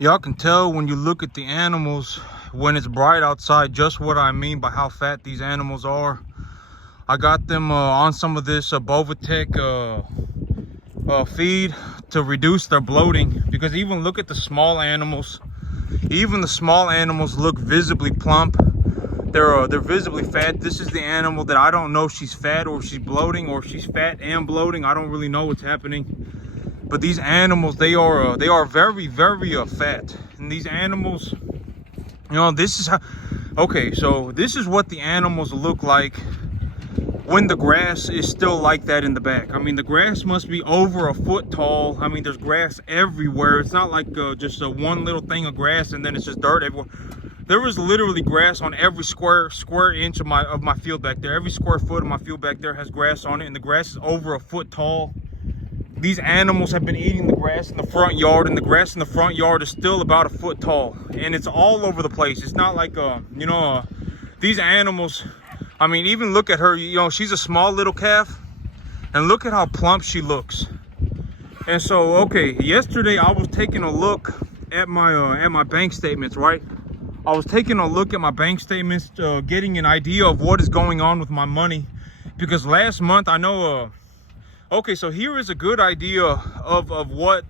Y'all can tell when you look at the animals when it's bright outside just what I mean by how fat these animals are. I got them on some of this Bovatech feed to reduce their bloating, because even look at the small animals. Even the small animals look visibly plump. They're visibly fat. This is the animal that I don't know if she's fat or if she's bloating, or if she's fat and bloating. I don't really know what's happening. But these animals, they are very, very fat. And these animals, you know, this is how, okay, so this is what the animals look like when the grass is still like that in the back. I mean, the grass must be over a foot tall. I mean, there's grass everywhere. It's not like just one little thing of grass and then it's just dirt everywhere. There was literally grass on every square inch of my field back there. Every square foot of my field back there has grass on it, and the grass is over a foot tall. These animals have been eating the grass in the front yard, and the grass in the front yard is still about a foot tall, and it's all over the place. It's not like you know, these animals, I mean, even look at her, you know, she's a small little calf, and look at how plump she looks. And so, okay, yesterday I was taking a look at my bank statements, right? I was taking a look at my bank statements, getting an idea of what is going on with my money, because last month, I know, okay, so here is a good idea of what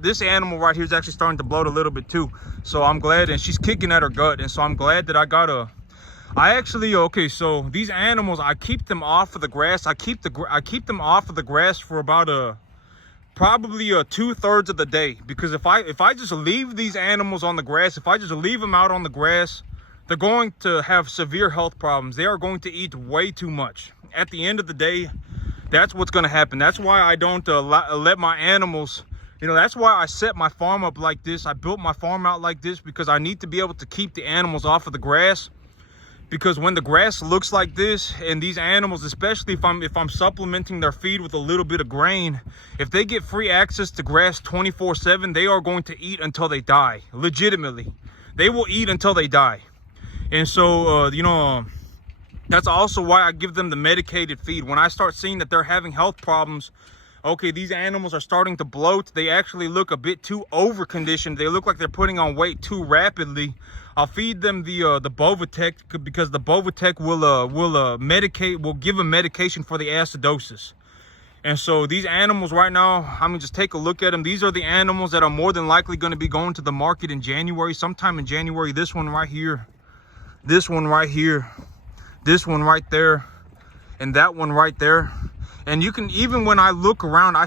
this animal right here is actually starting to bloat a little bit too. So I'm glad, and she's kicking at her gut, and so I'm glad that I actually, okay, so these animals, I keep them off of the grass. I keep them off of the grass for about probably 2/3 of the day, because if I just leave these animals on the grass, if I just leave them out on the grass, they're going to have severe health problems. They are going to eat way too much. At the end of the day, that's what's going to happen. That's why I don't let my animals, you know, that's why I set my farm up like this. I built my farm out like this because I need to be able to keep the animals off of the grass. Because when the grass looks like this, and these animals, especially if I'm supplementing their feed with a little bit of grain, if they get free access to grass 24/7, they are going to eat until they die. Legitimately, they will eat until they die. And so, you know, that's also why I give them the medicated feed. When I start seeing that they're having health problems, okay, these animals are starting to bloat. They actually look a bit too over-conditioned. They look like they're putting on weight too rapidly. I'll feed them the Bovatech, because the Bovatech will give them medication for the acidosis. And so these animals right now, I mean, just take a look at them. These are the animals that are more than likely going to be going to the market in January, sometime in January. This one right here, this one right here, this one right there, and that one right there. And you can, even when I look around, I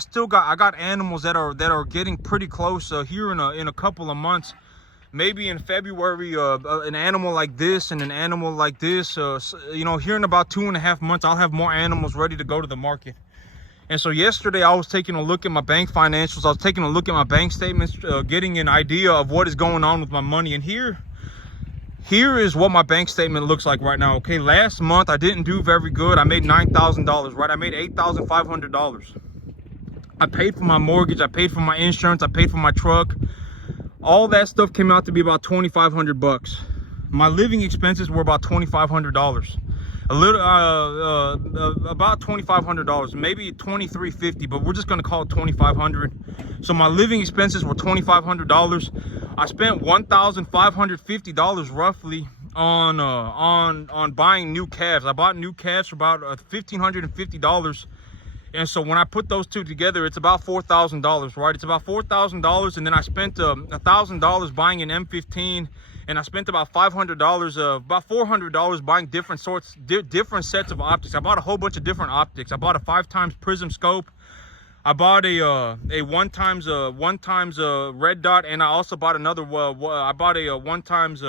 got animals that are getting pretty close here in a couple of months. Maybe in February, an animal like this and an animal like this, you know, here in about 2.5 months, I'll have more animals ready to go to the market. And so yesterday I was taking a look at my bank financials. I was taking a look at my bank statements, getting an idea of what is going on with my money. And here is what my bank statement looks like right now. Okay, last month I didn't do very good. I made $9,000, right? I made $8,500. I paid for my mortgage, I paid for my insurance, I paid for my truck. All that stuff came out to be about $2,500. My living expenses were about $2,500. A little, about $2,500, maybe $2,350, but we're just gonna call it $2,500. So my living expenses were $2,500. I spent $1,550 roughly on buying new calves. I bought new calves for about $1,550. And so when I put those two together, it's about $4,000, right? It's about $4,000, and then I spent $1,000 buying an M15, and I spent about $500, about $400 buying different sets of optics. I bought a whole bunch of different optics. I bought a 5x prism scope. I bought a 1x red dot, and I also bought another. I bought a 1x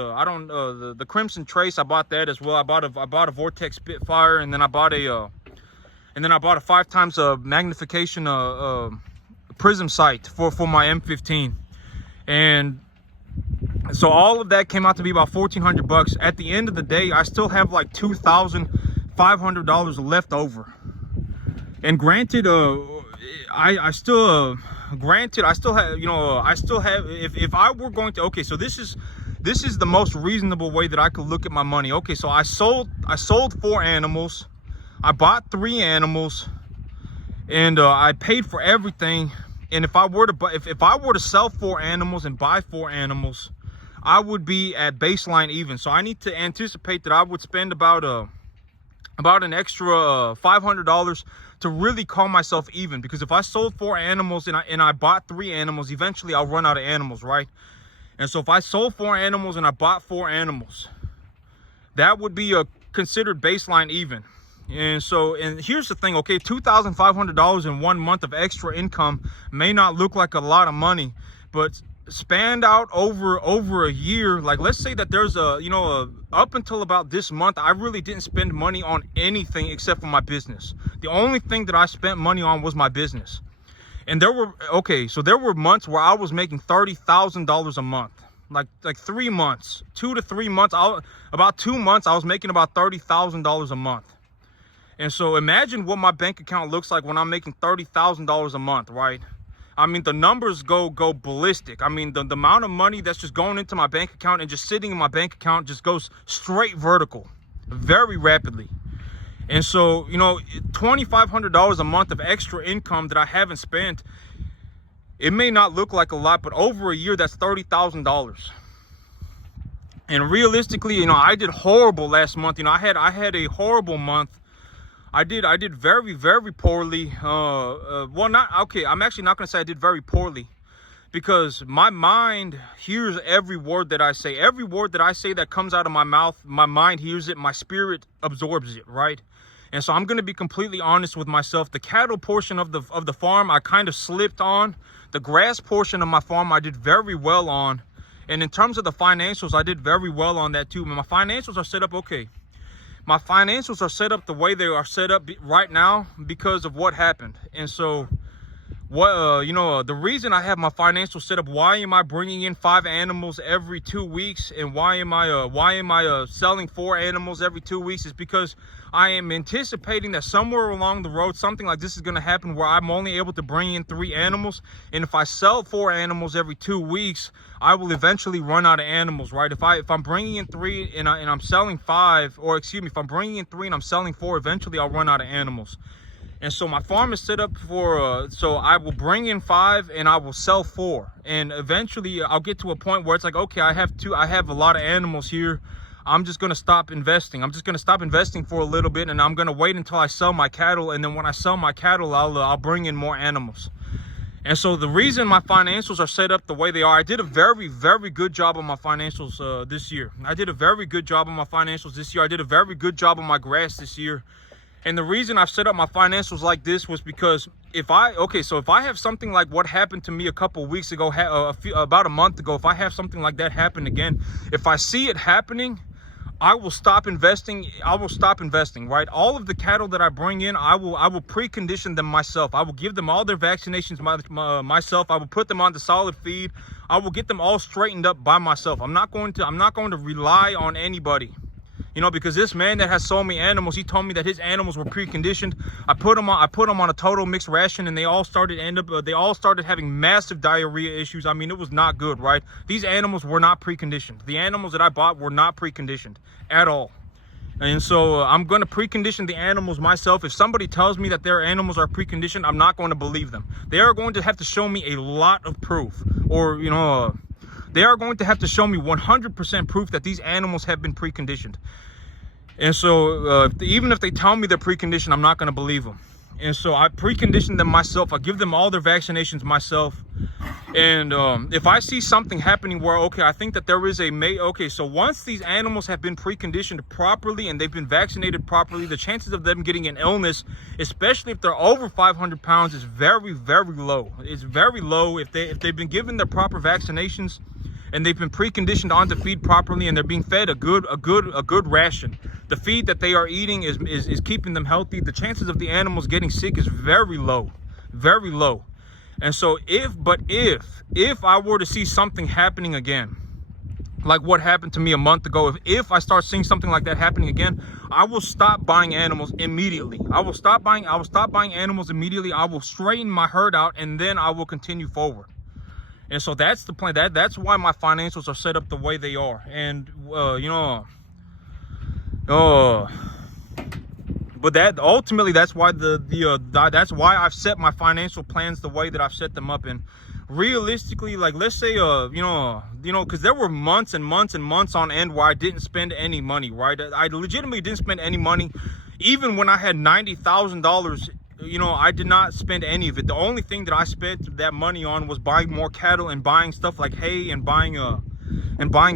the Crimson Trace. I bought that as well. I bought a Vortex Spitfire, and then I bought a 5x magnification prism sight for my M15. And so all of that came out to be about $1,400. At the end of the day, I still have like $2,500 left over. And granted, I still have, you know, I still have, if I were going to, okay, so this is the most reasonable way that I could look at my money. Okay, so I sold 4 animals. I bought 3 animals, and I paid for everything. And if I were to if I were to sell 4 animals and buy 4 animals, I would be at baseline even. So I need to anticipate that I would spend about an extra $500 to really call myself even. Because if I sold 4 animals and I bought 3 animals, eventually I'll run out of animals, right? And so if I sold 4 animals and I bought 4 animals, that would be a considered baseline even. And so, and here's the thing, okay, $2,500 in 1 month of extra income may not look like a lot of money, but spanned out over a year, like let's say that there's up until about this month, I really didn't spend money on anything except for my business. The only thing that I spent money on was my business. And there were months where I was making $30,000 a month. Like 3 months, 2 to 3 months, about 2 months, I was making about $30,000 a month. And so imagine what my bank account looks like when I'm making $30,000 a month, right? I mean, the numbers go ballistic. I mean, the amount of money that's just going into my bank account and just sitting in my bank account just goes straight vertical very rapidly. And so, $2,500 a month of extra income that I haven't spent, it may not look like a lot, but over a year, that's $30,000. And realistically, I did horrible last month. I had a horrible month. I did very, very poorly. I'm actually not going to say I did very poorly, because my mind hears every word that I say. Every word that I say that comes out of my mouth, my mind hears it, my spirit absorbs it, right? And so I'm going to be completely honest with myself. The cattle portion of the farm, I kind of slipped on. The grass portion of my farm, I did very well on. And in terms of the financials, I did very well on that too. My financials are set up okay. My financials are set up the way they are set up right now because of what happened. And so the reason I have my financials set up, why am I bringing in 5 animals every 2 weeks, and why am I selling 4 animals every 2 weeks, is because I am anticipating that somewhere along the road something like this is going to happen, where I'm only able to bring in 3 animals, and if I sell 4 animals every 2 weeks, I will eventually run out of animals, right? If I'm bringing in 3 and I'm selling 5, or excuse me, if I'm bringing in 3 and I'm selling 4, eventually I'll run out of animals. And so my farm is set up for, so I will bring in 5 and I will sell 4. And eventually I'll get to a point where it's like, okay, I have a lot of animals here. I'm just going to stop investing. I'm just going to stop investing for a little bit, and I'm going to wait until I sell my cattle. And then when I sell my cattle, I'll bring in more animals. And so the reason my financials are set up the way they are, I did a very, very good job on my financials this year. I did a very good job on my financials this year. I did a very good job on my grass this year. And the reason I've set up my financials like this was because if I have something like what happened to me a couple weeks ago, about a month ago, if I have something like that happen again, if I see it happening, I will stop investing. I will stop investing, right? All of the cattle that I bring in, I will precondition them myself. I will give them all their vaccinations myself. I will put them on the solid feed. I will get them all straightened up by myself. I'm not going to rely on anybody. Because this man that has sold me animals, he told me that his animals were preconditioned. I put them on a total mixed ration, and they all started having massive diarrhea issues. I mean, it was not good, right? These animals were not preconditioned. The animals that I bought were not preconditioned at all. And so I'm going to precondition the animals myself. If somebody tells me that their animals are preconditioned, I'm not going to believe them. They are going to have to show me a lot of proof, or they are going to have to show me 100% proof that these animals have been preconditioned. And so even if they tell me they're preconditioned, I'm not going to believe them. And so I precondition them myself. I give them all their vaccinations myself. And if I see something happening where, okay, I think that there is so once these animals have been preconditioned properly and they've been vaccinated properly, the chances of them getting an illness, especially if they're over 500 pounds, is very, very low. It's very low. If they've been given their proper vaccinations and they've been preconditioned on to feed properly, and they're being fed a good ration. The feed that they are eating is keeping them healthy. The chances of the animals getting sick is very low, very low. And so if I were to see something happening again, like what happened to me a month ago, if I start seeing something like that happening again, I will stop buying animals immediately. I will stop buying animals immediately. I will straighten my herd out, and then I will continue forward. And so that's the plan. That's why my financials are set up the way they are. And but that ultimately, that's why that's why I've set my financial plans the way that I've set them up. And realistically, like, let's say because there were months and months and months on end where I didn't spend any money, right? I legitimately didn't spend any money. Even when I had $90,000, I did not spend any of it. The only thing that I spent that money on was buying more cattle and buying stuff like hay and buying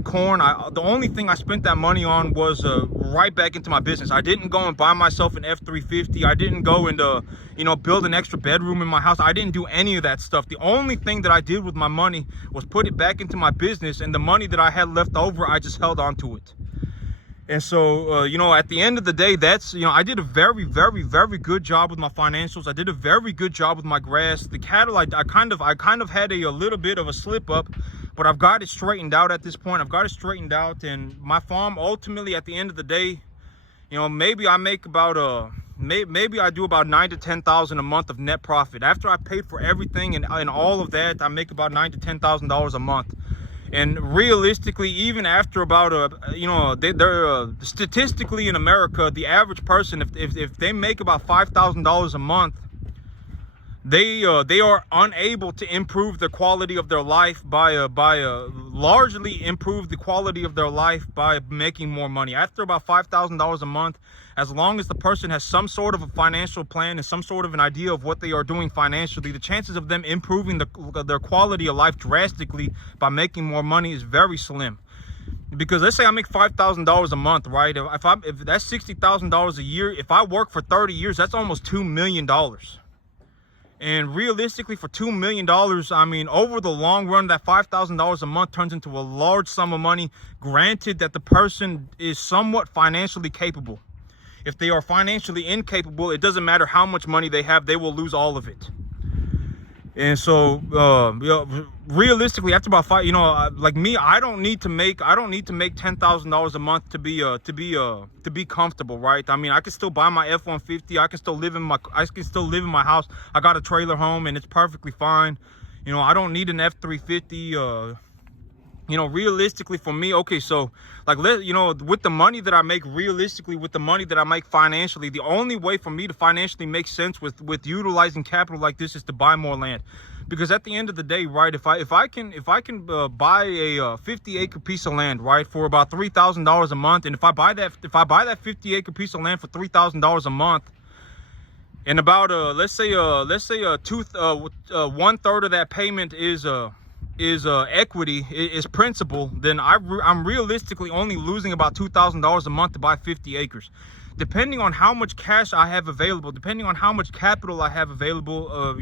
corn. The only thing I spent that money on was right back into my business. I didn't go and buy myself an F-350. I didn't go and build an extra bedroom in my house. I didn't do any of that stuff. The only thing that I did with my money was put it back into my business, and the money that I had left over, I just held on to it. And so, at the end of the day, that's, I did a very, very, very good job with my financials. I did a very good job with my grass. The cattle, I kind of had a little bit of a slip up, but I've got it straightened out at this point. I've got it straightened out, and my farm, ultimately, at the end of the day, maybe I make about maybe I do about $9,000 to $10,000 a month of net profit. After I paid for everything and all of that, I make about $9,000 to $10,000 a month. And realistically, even after about statistically in America, the average person, if they make about $5,000 a month, they are unable to improve the quality of their life largely improve the quality of their life by making more money. After about $5,000 a month, as long as the person has some sort of a financial plan and some sort of an idea of what they are doing financially, the chances of them improving their quality of life drastically by making more money is very slim. Because let's say I make $5,000 a month, right? If that's $60,000 a year, if I work for 30 years, that's almost $2 million. And realistically, for $2 million, I mean, over the long run, that $5,000 a month turns into a large sum of money, granted that the person is somewhat financially capable. If they are financially incapable, it doesn't matter how much money they have, they will lose all of it. And so, realistically, after about like me, I don't need to make $10,000 a month to be comfortable, right? I mean, I can still buy my F-150. I can still live in my house. I got a trailer home, and it's perfectly fine. I don't need an F-350. Realistically for me, okay, so like, with the money that I make, realistically, with the money that I make financially, the only way for me to financially make sense with utilizing capital like this is to buy more land. Because at the end of the day, right, if I can buy a 50-acre piece of land, right, for about $3,000 a month, and if I buy that 50-acre piece of land for $3,000 a month, and about let's say 1/3 of that payment is equity, is principal, then I'm realistically only losing about $2,000 a month to buy 50 acres. Depending on how much cash I have available, depending on how much capital I have available,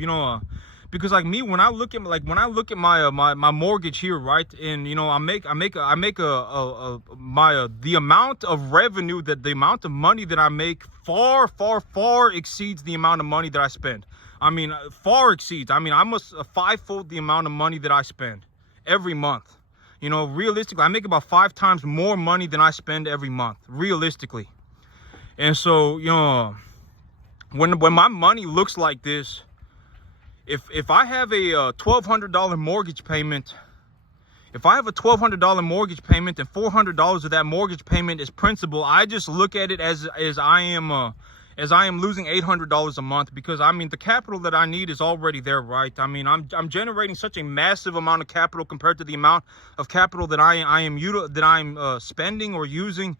because like me, when I look at my mortgage here, right, and the amount of revenue, the amount of money that I make far exceeds the amount of money that I spend. I mean, far exceeds. I mean, I must fivefold the amount of money that I spend every month. Realistically, I make about 5 times more money than I spend every month, realistically. And so, when my money looks like this, if I have a $1,200 mortgage payment, and $400 of that mortgage payment is principal, I just look at it as I am losing $800 a month, because I mean, the capital that I need is already there, right? I mean, I'm generating such a massive amount of capital compared to the amount of capital that I'm spending or using.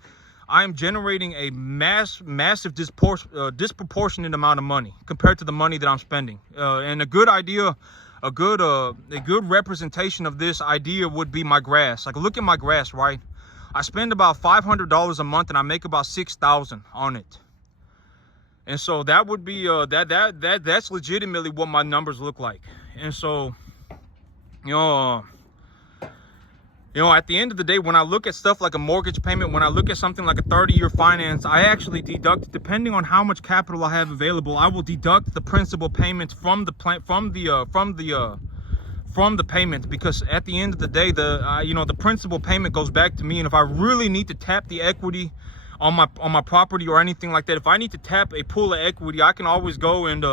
I am generating a massive disproportionate amount of money compared to the money that I'm spending. And a good representation of this idea would be my grass. Like, look at my grass, right? I spend about $500 a month, and I make about $6,000 on it. And so that would be that's legitimately what my numbers look like. And so, at the end of the day, when I look at stuff like a mortgage payment, when I look at something like a 30-year finance, I actually deduct, depending on how much capital I have available, I will deduct the principal payments from the payment, because at the end of the day, the principal payment goes back to me. And if I really need to tap the equity on my property or anything like that, if I need to tap a pool of equity, I can always go and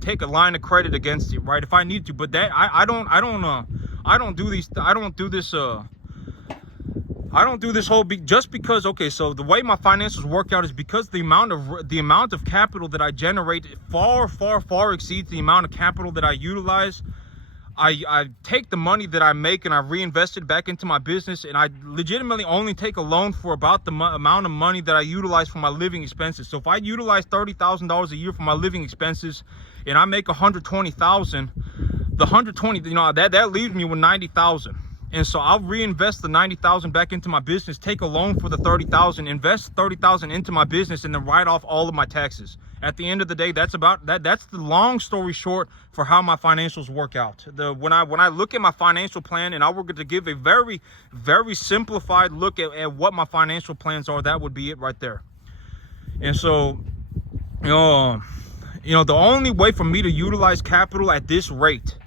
take a line of credit against it, right, if I need to. But that I don't do this I don't do this whole just because, okay, so the way my financials work out is because the amount of capital that I generate far exceeds the amount of capital that I utilize. I take the money that I make and I reinvest it back into my business, and I legitimately only take a loan for about the amount of money that I utilize for my living expenses. So if I utilize $30,000 a year for my living expenses and I make $120,000, the 120, you know, that leaves me with $90,000. And so I'll reinvest the $90,000 back into my business, take a loan for the $30,000, invest $30,000 into my business, and then write off all of my taxes. At the end of the day, that's about that. That's the long story short for how my financials work out. When I look at my financial plan, and I were to give a very simplified look at what my financial plans are, that would be it right there. And so, you know, the only way for me to utilize capital at this rate,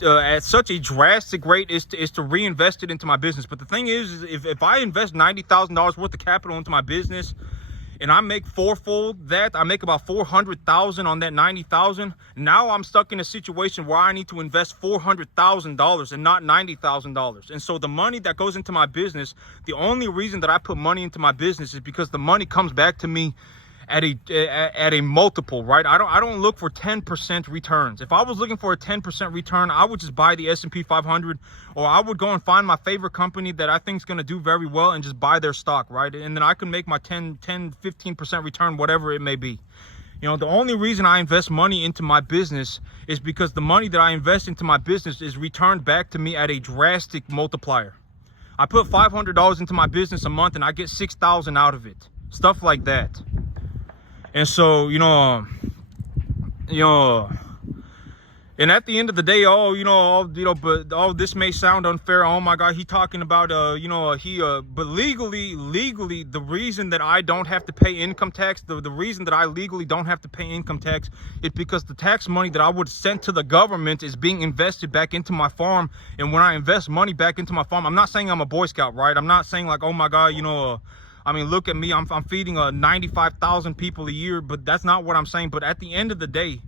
at such a drastic rate, is to reinvest it into my business. But the thing is if I invest $90,000 worth of capital into my business and I make fourfold that, I make about $400,000 on that $90,000. Now I'm stuck in a situation where I need to invest $400,000 and not $90,000. And so the money that goes into my business, the only reason that I put money into my business is because the money comes back to me at a multiple, right? I don't look for 10% returns. If I was looking for a 10% return, I would just buy the S&P 500, or I would go and find my favorite company that I think is going to do very well and just buy their stock, right? And then I can make my 15% return, whatever it may be. You know, the only reason I invest money into my business is because the money that I invest into my business is returned back to me at a drastic multiplier. I put $500 into my business a month and I get $6,000 out of it. Stuff like that. And so, you know, and at the end of the day, but this may sound unfair. Oh my God, he talking about, but legally, the reason that I don't have to pay income tax, the reason that I legally don't have to pay income tax is because the tax money that I would send to the government is being invested back into my farm. And when I invest money back into my farm, I'm not saying I'm a Boy Scout, right? I'm not saying like, oh my God, I mean, look at me, I'm feeding 95,000 people a year, but that's not what I'm saying. But at the end of the day,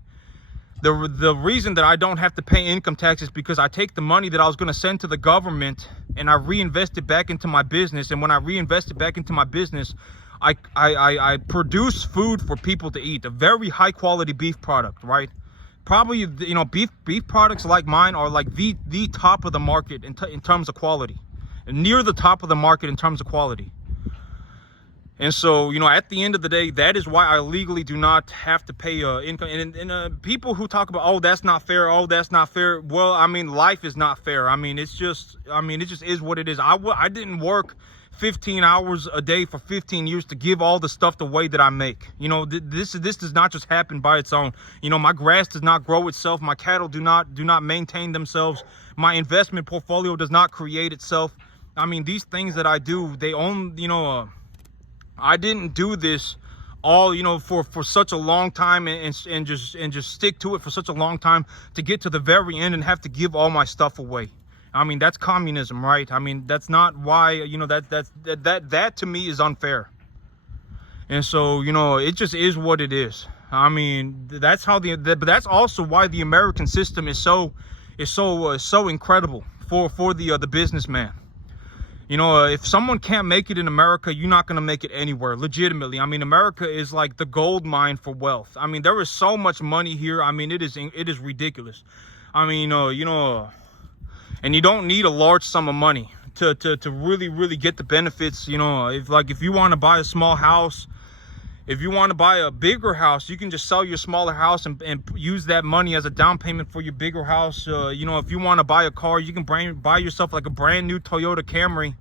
the reason that I don't have to pay income tax is because I take the money that I was going to send to the government and I reinvest it back into my business. And when I reinvest it back into my business, I produce food for people to eat, a very high quality beef product, right? Probably, beef products like mine are like the top of the market in terms of quality, near the top of the market in terms of quality. And so, at the end of the day, that is why I legally do not have to pay income. And people who talk about, oh, that's not fair. Oh, that's not fair. Well, I mean, life is not fair. I mean, it just is what it is. I didn't work 15 hours a day for 15 years to give all the stuff the way that I make. This does not just happen by its own. My grass does not grow itself. My cattle do not maintain themselves. My investment portfolio does not create itself. I mean, these things that I do, they own, I didn't do this all, for such a long time and just stick to it for such a long time to get to the very end and have to give all my stuff away. I mean, that's communism, right? I mean, that's not why, that to me is unfair. And so, it just is what it is. I mean, that's how but that's also why the American system is so incredible for the businessman. If someone can't make it in America, you're not going to make it anywhere, legitimately. I mean, America is like the gold mine for wealth. I mean, there is so much money here. I mean, it is ridiculous. I mean, and you don't need a large sum of money to really get the benefits. If you want to buy a small house, if you want to buy a bigger house, you can just sell your smaller house and use that money as a down payment for your bigger house. If you want to buy a car, you can buy yourself like a brand new Toyota Camry,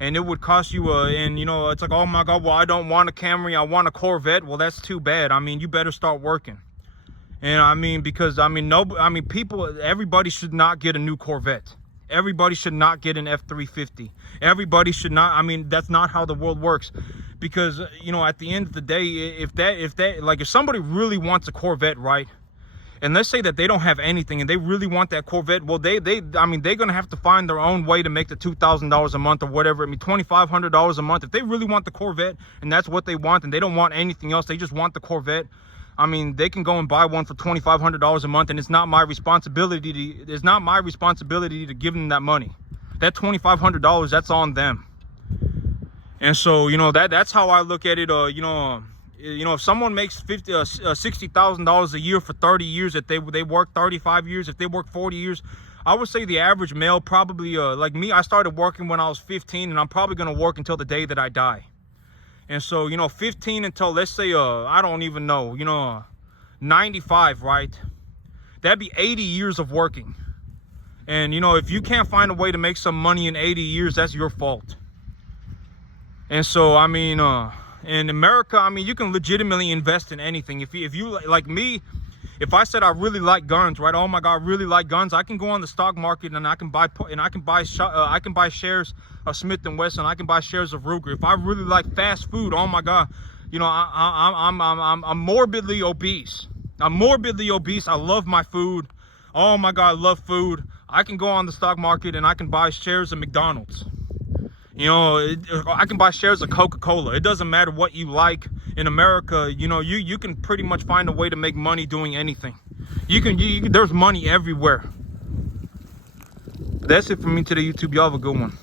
and it would cost you it's like, oh my God, well, I don't want a Camry, I want a Corvette. Well, that's too bad. I mean, you better start working. And I mean, because everybody should not get a new Corvette. Everybody should not get an F-350. Everybody should not. I mean, that's not how the world works. Because, at the end of the day, if somebody really wants a Corvette, right? And let's say that they don't have anything and they really want that Corvette. Well, they're going to have to find their own way to make the $2,000 a month or whatever. I mean, $2,500 a month. If they really want the Corvette and that's what they want and they don't want anything else, they just want the Corvette. I mean, they can go and buy one for $2,500 a month, and it's not my responsibility to give them that money. That $2,500, that's on them. And so, you know, that's how I look at it. You know, if someone makes $60,000 a year for 30 years, if they work 35 years, if they work 40 years, I would say the average male probably, like me, I started working when I was 15, and I'm probably going to work until the day that I die. And so, you know, 15 until, let's say, I don't even know, you know, 95, right? That'd be 80 years of working. And, you know, if you can't find a way to make some money in 80 years, that's your fault. And so, I mean, in America, I mean, you can legitimately invest in anything. If you like me, if I said I really like guns, right? Oh my God, I really like guns. I can go on the stock market and I can buy shares of Smith & Wesson. I can buy shares of Ruger. If I really like fast food, oh my God, you know, I'm morbidly obese. I'm morbidly obese. I love my food. Oh my God, I love food. I can go on the stock market and I can buy shares of McDonald's. You know, I can buy shares of Coca-Cola. It doesn't matter what you like. In America, you know, you can pretty much find a way to make money doing anything. You can there's money everywhere. That's it for me today, YouTube. Y'all have a good one.